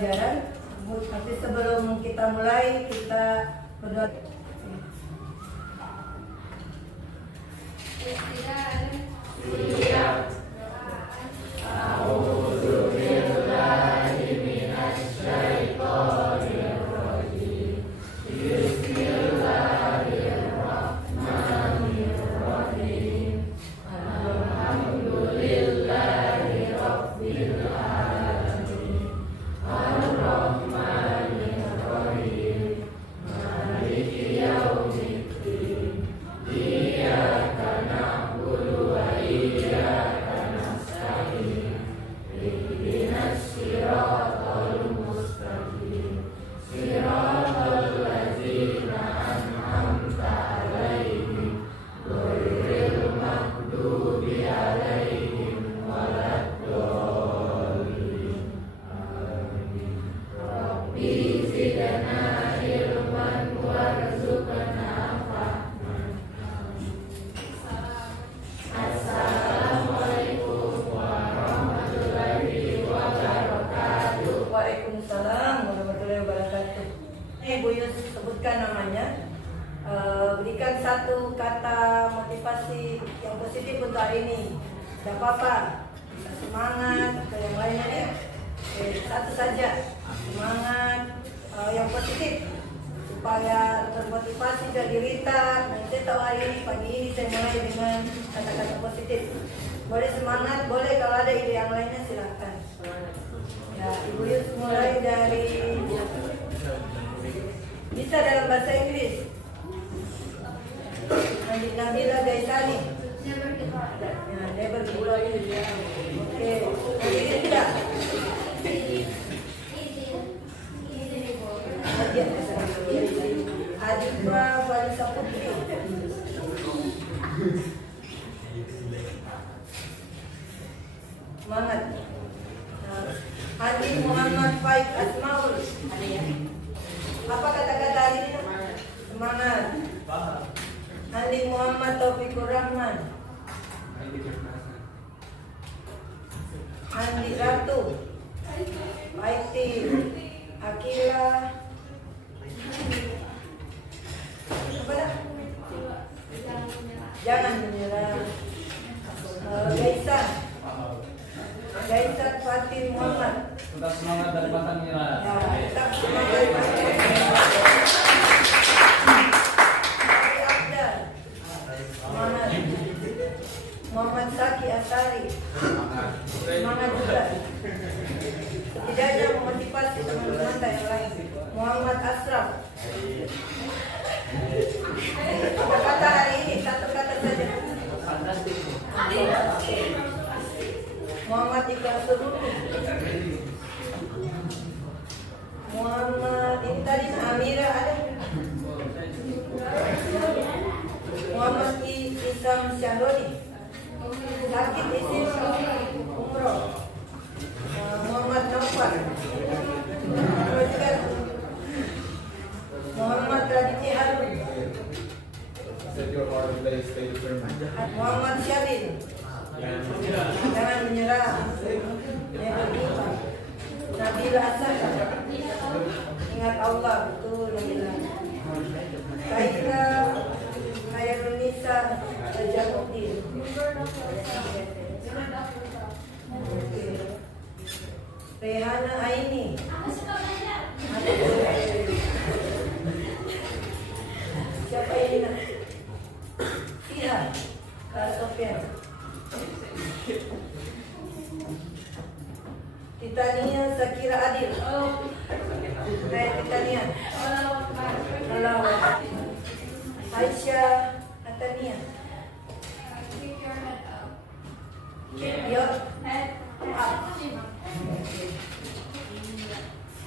pembelajaran. Tapi sebelum kita mulai, kita berdoa. Berikan satu kata motivasi yang positif untuk hari ini. Tidak apa-apa, bisa semangat atau yang lainnya ya. Satu saja, semangat yang positif supaya termotivasi dari Rita. Nanti tahu hari ini, pagi ini saya mulai dengan kata-kata positif. Boleh semangat, boleh kalau ada ide yang lainnya silahkan. Ya, Ibu Yus mulai dari bisa dalam bahasa Inggris. Nabila Gaisani. Never give up. Oke. Ini tidak. Adibra Balisa Putri. Semangat. Adi Muhammad Faik Asmaul. Apa kata-kata hari ini? Semangat. Andi Muhammad Taufikur Rahman. Andi Ratu. Aiti Akila. Apa dah? Jangan menyerah. Gaisan. Gaisan Fatin Muhammad. Tetap semangat dan pantang menyerah. Ya, tetap semangat. Muhammad Saki Asari. Semangat juga. Setidaknya memotivasi teman-teman yang lain. Muhammad Asraf. Apa kata hari ini? Satu kata saja. Fantastik. Muhammad Iqbal Surumi. Muhammad ini tadi Amira ada. Muhammad Isam Syandoni. Sakit isim umroh. Muhammad Naufal. Muhammad Raditya Harun. Muhammad Syabin. Jangan menyerah. Nabila Asaka. Ingat Allah, betul Nabila. Kaira Khairunisa Rajamuddin. Rehana Aini. Siapa ini nak? Tia Kak Sofian. Titania Zakira Adil. Kayak Titania. Aisyah Atania. Keep your head up.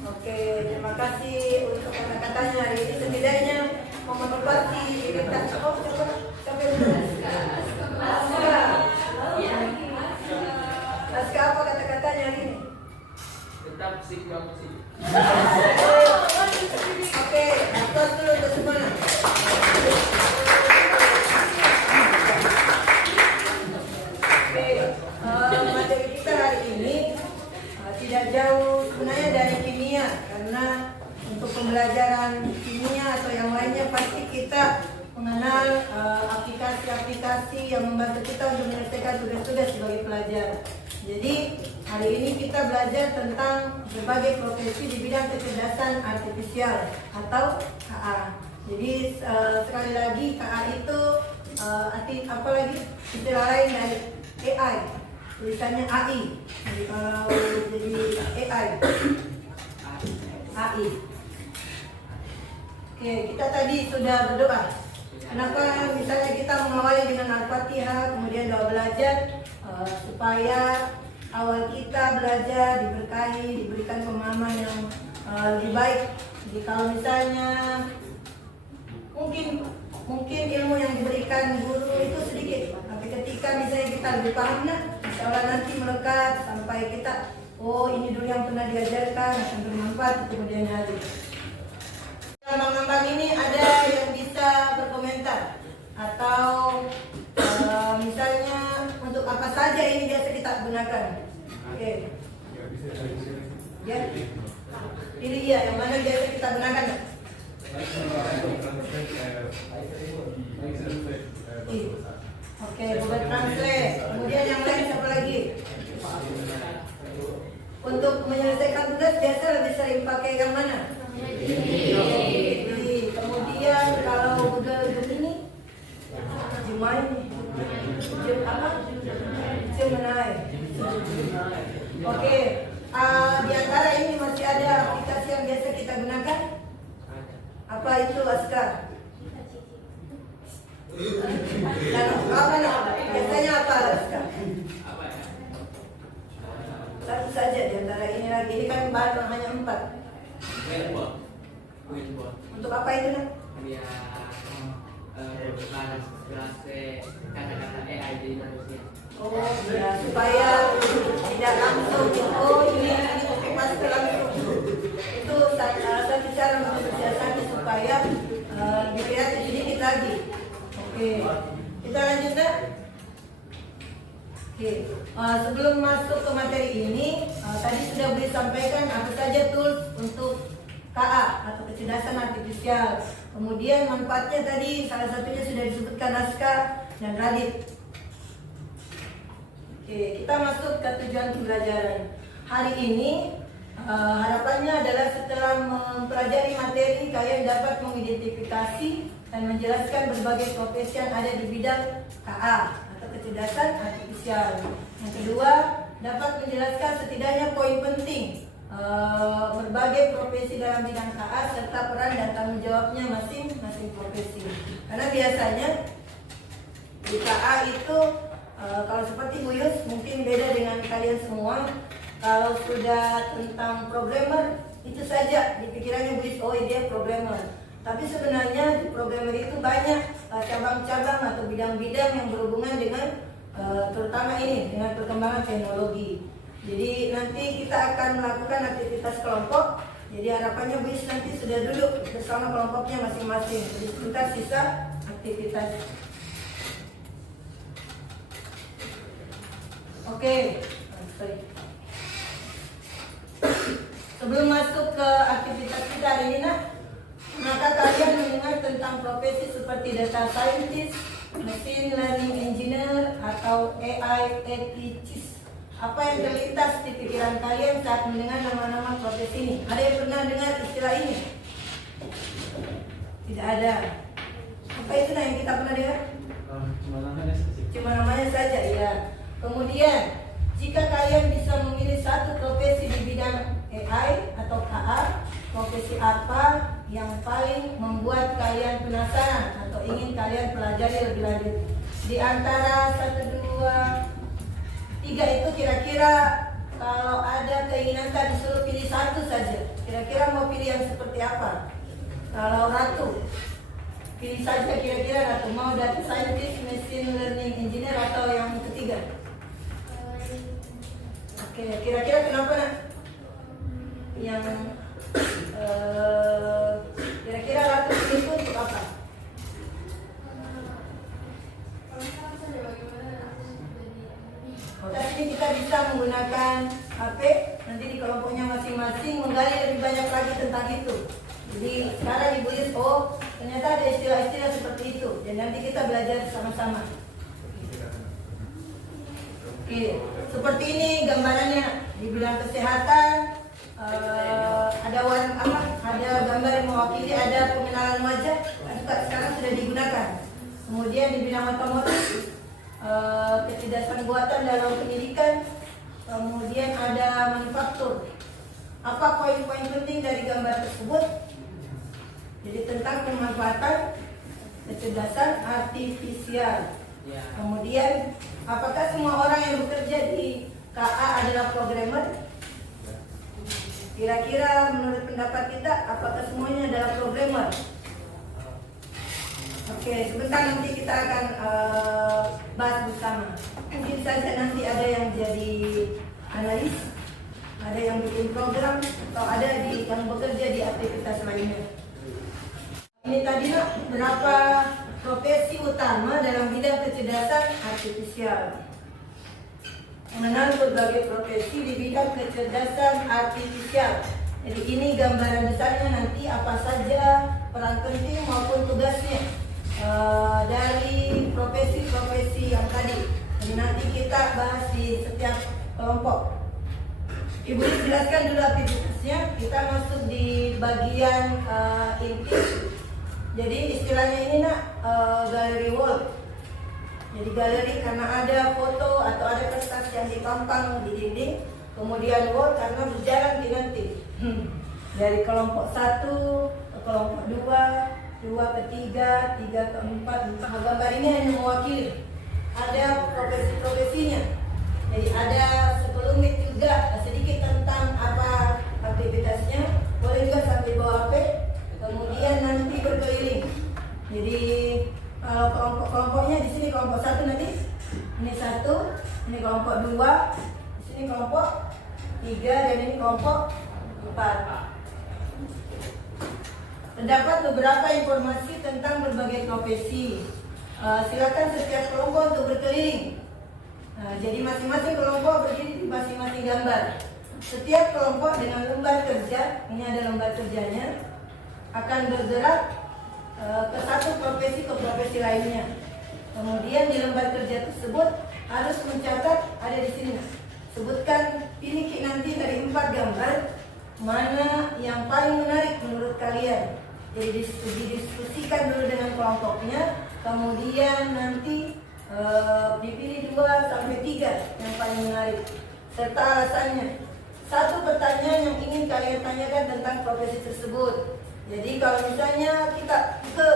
Oke, terima kasih untuk kata-katanya hari ini. Setidaknya memotivasi kita. Oh, coba sampai Naskah apa kata-katanya hari ini? Tetap sikap sih. Oke, atas dulu untuk semuanya. Oke, materi kita hari ini tidak jauh sebenarnya dari kimia. pembelajaran kimia atau yang lainnya pasti kita mengenal aplikasi-aplikasi yang membantu kita untuk menyelesaikan tugas-tugas sebagai pelajar. Jadi hari ini kita belajar tentang berbagai profesi di bidang kecerdasan artifisial atau KA. Jadi sekali lagi KA itu apa lagi istilah lain dari AI, tulisannya AI. Jadi kalau jadi AI. Oke, kita tadi sudah berdoa. Kenapa misalnya kita mengawali dengan Al-Fatihah, kemudian doa belajar supaya awal kita belajar diberkahi, diberikan pemahaman yang lebih baik. Jadi kalau misalnya mungkin ilmu yang diberikan guru itu sedikit, tapi ketika misalnya kita lebih paham, insya Allah nanti melekat sampai kita, oh ini dulu yang pernah diajarkan, akan bermanfaat di kemudian hari. Ngambang-ngambang ini ada yang bisa berkomentar atau misalnya untuk apa saja ini biasa kita gunakan. Oke. Ya. Pilih ya, yang mana biasa kita gunakan? Oke, Google Translate. Kemudian yang lain siapa lagi? Untuk menyelesaikan tugas biasa lebih sering pakai yang mana? Kemudian kalau Google Gemini, Gemini. Oke, di antara ini masih ada aplikasi yang biasa kita gunakan. Apa itu, Askar? Biasanya apa, Askar? Satu saja di antara ini lagi. Ini kan bahan hanya 4. Untuk apa itu, Nak? Dia kata-kata AI di manusia. Oh ya, supaya tidak langsung. Oh ini pakai masker langsung. Itu satu cara untuk mensiasati supaya lebih kreatif sedikit lagi. Oke, kita lanjut, Nak. Oke, sebelum masuk ke materi ini, tadi sudah disampaikan apa saja tools untuk KA atau kecerdasan artifisial. Kemudian manfaatnya tadi salah satunya sudah disebutkan Aska dan Radit. Oke, kita masuk ke tujuan pembelajaran. Hari ini harapannya adalah setelah mempelajari materi, kalian dapat mengidentifikasi dan menjelaskan berbagai profesi yang ada di bidang KA atau kecerdasan artifisial. Yang kedua, dapat menjelaskan setidaknya poin penting berbagai profesi dalam bidang KA serta peran dan tanggung jawabnya masing-masing profesi. Karena biasanya di KA itu kalau seperti Bu Yus mungkin beda dengan kalian semua. Kalau sudah tentang programmer itu saja di pikirannya Bu Yus, oh dia programmer. Tapi sebenarnya di programmer itu banyak cabang-cabang atau bidang-bidang yang berhubungan dengan terutama ini dengan perkembangan teknologi. Jadi nanti kita akan melakukan aktivitas kelompok. Jadi harapannya Bu Yus nanti sudah duduk bersama kelompoknya masing-masing. Jadi sebentar sisa aktivitas. Oke. Sebelum masuk ke aktivitas kita hari ini, maka kalian mendengar tentang profesi seperti data scientist, machine learning engineer, atau AI ethicist. Apa yang terlintas di pikiran kalian saat mendengar nama-nama profesi ini? Ada yang pernah dengar istilah ini? Tidak ada. Apa itu yang kita pernah dengar? Cuma namanya saja, ya. Kemudian, jika kalian bisa memilih satu profesi di bidang AI atau KA, profesi apa yang paling membuat kalian penasaran atau ingin kalian pelajari lebih lanjut? Di antara 1, 2, 3 itu kira-kira kalau ada keinginan tadi disuruh pilih satu saja, kira-kira mau pilih yang seperti apa? Kalau Ratu, pilih saja kira-kira Ratu mau data scientist, machine learning engineer atau yang ketiga? Oke, kira-kira kenapa? Yang kira-kira Ratu itu untuk apa? Tapi kita bisa menggunakan HP nanti di kelompoknya masing-masing menggali lebih banyak lagi tentang itu. Jadi sekarang Ibu Yus, oh ternyata ada istilah-istilah seperti itu. Dan nanti kita belajar sama-sama. Oke, seperti ini gambarannya di bidang kesehatan. Ada warna apa? Ada gambar yang mewakili, ada pengenalan wajah. Sekarang sudah digunakan. Kemudian di bidang otomotif, kecerdasan buatan dalam pendidikan. Kemudian ada manufaktur. Apa poin-poin penting dari gambar tersebut? Jadi tentang pemanfaatan kecerdasan artifisial. Kemudian, apakah semua orang yang bekerja di KA adalah programmer? Kira-kira menurut pendapat kita, apakah semuanya adalah programmer? Oke, sebentar nanti kita akan bahas bersama. Mungkin saja nanti ada yang jadi analis, ada yang bikin program, atau ada yang bekerja di aktivitas lainnya. Ini tadi berapa profesi utama dalam bidang kecerdasan artifisial. Mengenal berbagai profesi di bidang kecerdasan artifisial. Jadi ini gambaran besarnya nanti apa saja peran penting maupun tugasnya dari profesi-profesi yang tadi. Jadi nanti kita bahas di setiap kelompok. Ibu jelaskan dulu aktivitasnya. Kita masuk di bagian inti. Jadi istilahnya ini gallery wall. Jadi galeri karena ada foto atau ada kertas yang dipampang di dinding. Kemudian wall karena berjalan nanti dari kelompok 1 ke kelompok 2, 2 ke 3, 3 ke 4. Gambar ini hanya mewakili. Ada profesi-profesinya. Jadi ada sekelumit juga sedikit tentang apa aktivitasnya. Boleh juga sambil bawa HP. Kemudian nanti berkeliling. Jadi kelompok-kelompoknya di sini kelompok 1 nanti. Ini 1, ini kelompok 2, di sini kelompok 3 dan ini kelompok 4. Terdapat beberapa informasi tentang berbagai profesi. Silakan setiap kelompok untuk berkeliling. Jadi masing-masing kelompok berdiri di masing-masing gambar. Setiap kelompok dengan lembar kerja, ini ada lembar kerjanya, akan bergerak ke satu profesi ke profesi lainnya. Kemudian di lembar kerja tersebut harus mencatat, ada di sini. Sebutkan pilih nanti dari 4 gambar mana yang paling menarik menurut kalian. Jadi didiskusikan dulu dengan kelompoknya. Kemudian nanti dipilih 2 sampai 3 yang paling menarik serta alasannya. Satu pertanyaan yang ingin kalian tanyakan tentang profesi tersebut. Jadi kalau misalnya kita ke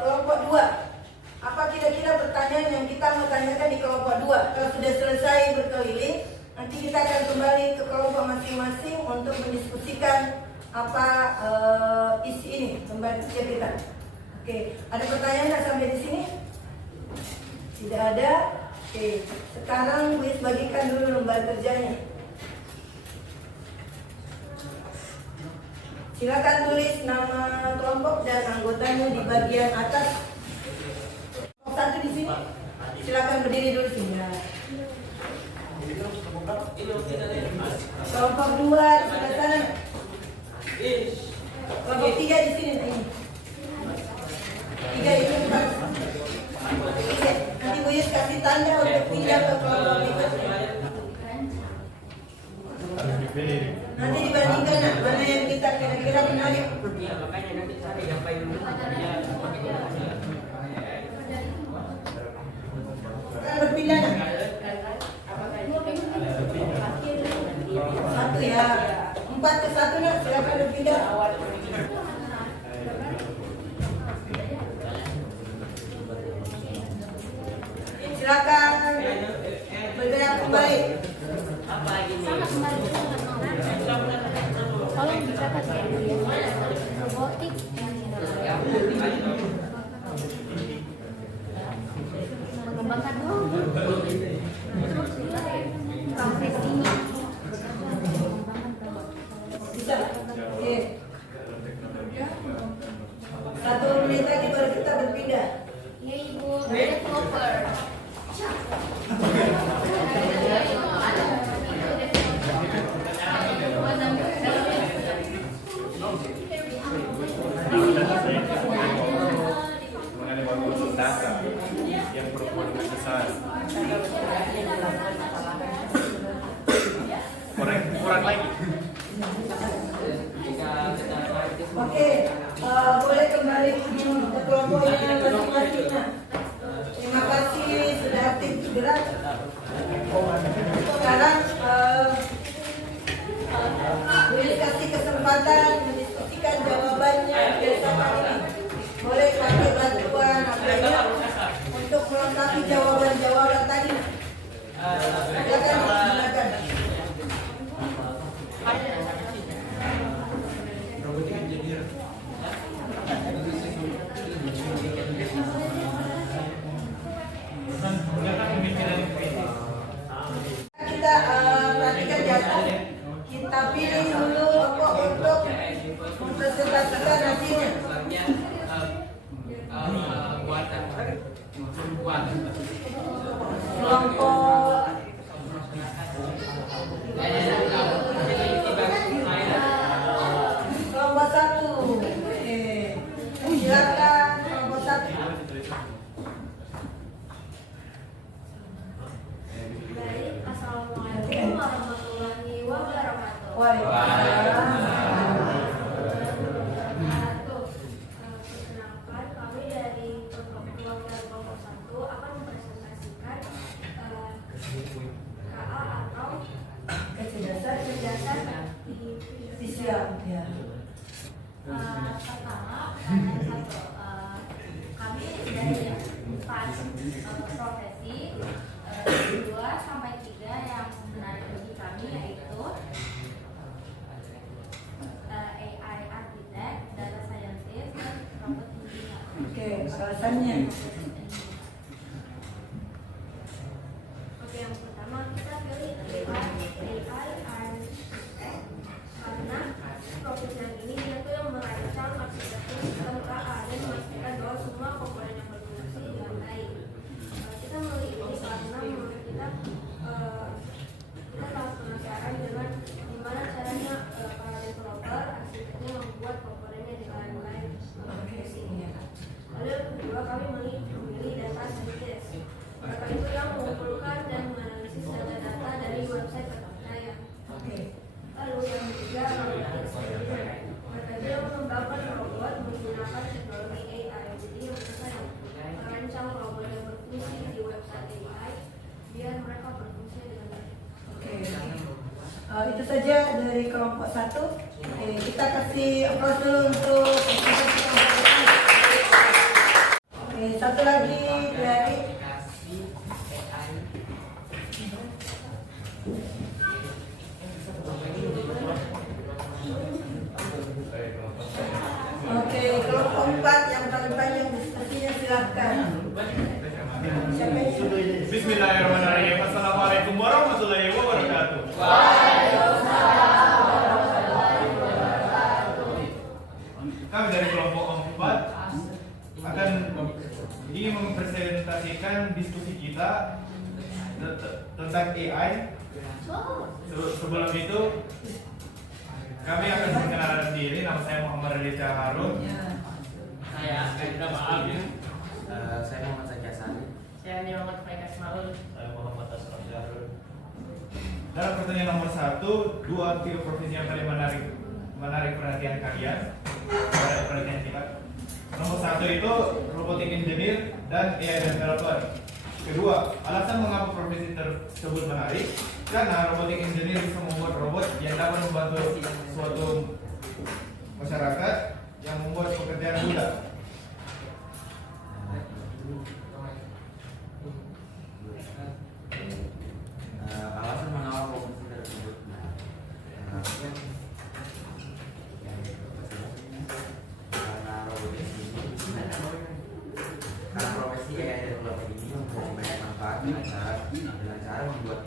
kelompok 2, apa kira-kira pertanyaan yang kita mau tanyakan di kelompok 2? Kalau sudah selesai berkeliling, nanti kita akan kembali ke kelompok masing-masing untuk mendiskusikan apa isi ini, lembar kerja kita. Oke, ada pertanyaan nggak sampai di sini? Tidak ada. Oke, sekarang Wis bagikan dulu lembar kerjanya. Silakan tulis nama kelompok dan anggotanya di bagian atas. Kelompok 1 di sini. Silakan berdiri dulu sini. Kelompok 2 di sebelah sana. Kelompok 3 di sini. Ini. 3 itu 4. Nanti Bu Yus kasih tanda untuk pindah ke kelompok itu. Nanti dibandingkan mana yang kita kira-kira menarik. Makanya nanti cari yang paling Kan berpindah nak? 1 ya. 4 ke 1 nak, silakan berpindah. Silakan bergerak kembali. apa lagi nih? Tolong dicatat ya, robotik. mengenai bangun data yang perempuan besar. Kurang lagi. Oke, boleh kembali ke kelompoknya masing-masing. Terima kasih sudah aktif bergerak. Sekarang boleh kasih kesempatan mendiskusikan jawabannya berdasarkan ini. Boleh pakai bantuan apanya untuk melengkapi jawaban-jawaban tadi. Silakan. Kita perhatikan jasa. Kita pilih dulu apa untuk mempresentasikan hasilnya. Kelompok kelompok 1. Silakan kelompok 1. Baik, assalamualaikum warahmatullahi wabarakatuh. Perkenalkan, kami dari kelompok 1 akan mempresentasikan KA atau kecerdasan Siap ya. pertama satu kami dari 4 profesi 2 sampai 3 yang menarik bagi kami yaitu AI architect, data scientist, dan robot engineer. Oke, alasannya. Oke, yang pertama kita pilih AI architect karena profesi yang ini dia tuh yang merancang arsitektur sistem KA dan memastikan bahwa semua komponen yang berfungsi dengan baik. Kita memilih ini karena menurut kita sangat penasaran dengan gimana caranya para developer arsiteknya membuat komponennya dengan baik. Lalu yang kedua kami memilih data scientist. Mereka itu yang mengumpulkan dan menganalisis data-data dari website terpercaya. Lalu yang ketiga robotics engineer. Mereka itu yang mengembangkan robot menggunakan teknologi AI. Jadi yang mereka yang merancang robot yang berfungsi di website AI biar mereka berfungsi dengan baik. Itu saja dari kelompok 1. Kita kasih aplaus dulu untuk satu lagi dari kelompok 4 yang paling panjang diskusinya silakan. Siapa ini? Bismillahirrahmanirrahim. Assalamualaikum warahmatullahi wabarakatuh. Kami dari kelompok 4 akan ingin mempresentasikan diskusi kita tentang AI. Sebelum itu kami akan perkenalan diri. Nama saya Muhammad Raditya Harun. Saya Hendra Ma'alin. Saya Muhammad Zaki Hasan. Saya Muhammad Faik Asmaul. Saya Muhammad Asraf Jahrul. Dalam pertanyaan nomor 1, 2 tiga profesi yang paling menarik perhatian kalian. Perhatian kita. Nomor 1 itu robotic engineer dan AI developer. Kedua, alasan mengapa profesi tersebut menarik karena robotic engineer bisa membuat robot yang dapat membantu suatu masyarakat yang membuat pekerjaan mudah. Alasan mengapa profesi tersebut karena profesi AI developer ini mempunyai banyak manfaat dengan cara membuat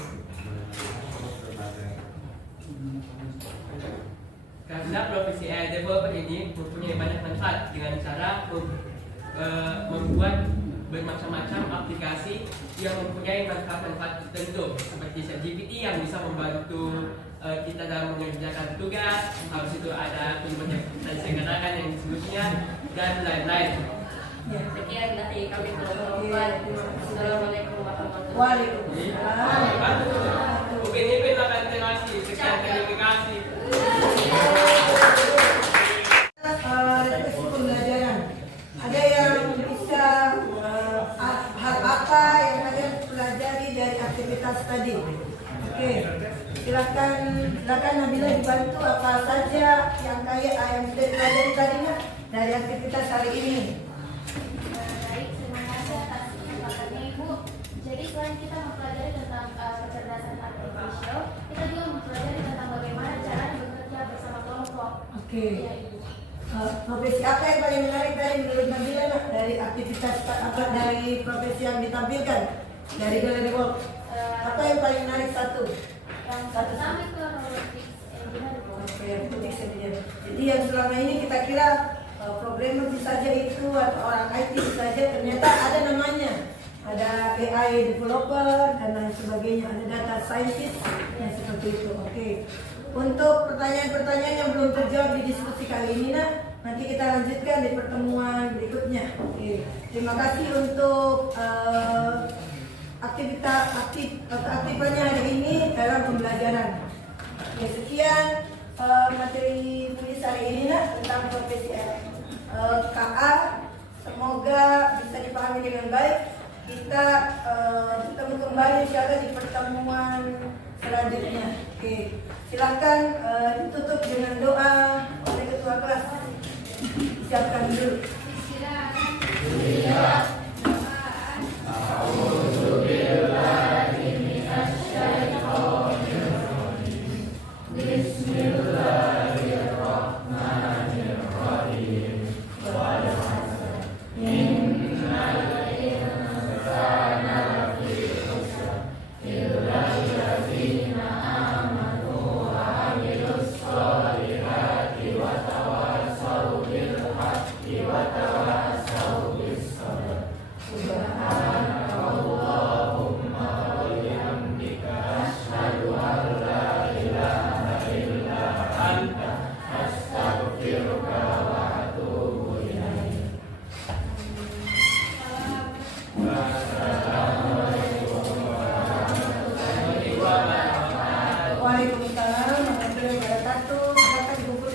berbagai. Karena profesi AI developer ini mempunyai banyak manfaat dengan cara membuat bermacam-macam aplikasi yang mempunyai manfaat-manfaat tertentu seperti ChatGPT yang bisa membantu kita dalam mengerjakan tugas. Habis itu ada dan lain-lain. Ya. Sekian dari kami berdoa. Assalamualaikum warahmatullahi Waalaikumsalam. Upin-ipin lah ventilasi, sekian terima kasih. Refleksi pembelajaran. Ada yang bisa hal apa yang kalian pelajari dari aktivitas tadi? Oke, silakan Nabila dibantu apa saja yang yang sudah dipelajari tadi dari aktivitas hari ini. Baik, terima kasih atas kesempatannya Ibu. Jadi selain kita mempelajari tentang kecerdasan artificial, kita juga mempelajari tentang bagaimana cara bekerja bersama kelompok. Oke. Ya, Ibu. Profesi apa yang paling menarik dari menurut Nabila dari aktivitas dari profesi yang ditampilkan dari Gallery Walk? Apa yang paling menarik satu? Yang pertama itu robotics engineer. Oke, robotics engineer. Jadi yang selama ini kita kira programmer saja itu atau orang IT saja, ternyata ada namanya. Ada AI developer dan lain sebagainya, ada data scientist yang seperti itu. Oke. Untuk pertanyaan-pertanyaan yang belum terjawab di diskusi kali ini, nanti kita lanjutkan di pertemuan berikutnya. Oke. Terima kasih untuk aktifannya hari ini dalam pembelajaran. Oke, sekian materi tulis hari ini tentang profesi KA. Semoga bisa dipahami dengan baik. Kita bertemu kembali insyaallah di pertemuan selanjutnya. Oke, silakan ditutup dengan doa oleh ketua kelas. Siapkan dulu. Waalaikumsalam warahmatullahi wabarakatuh. Silakan Ibu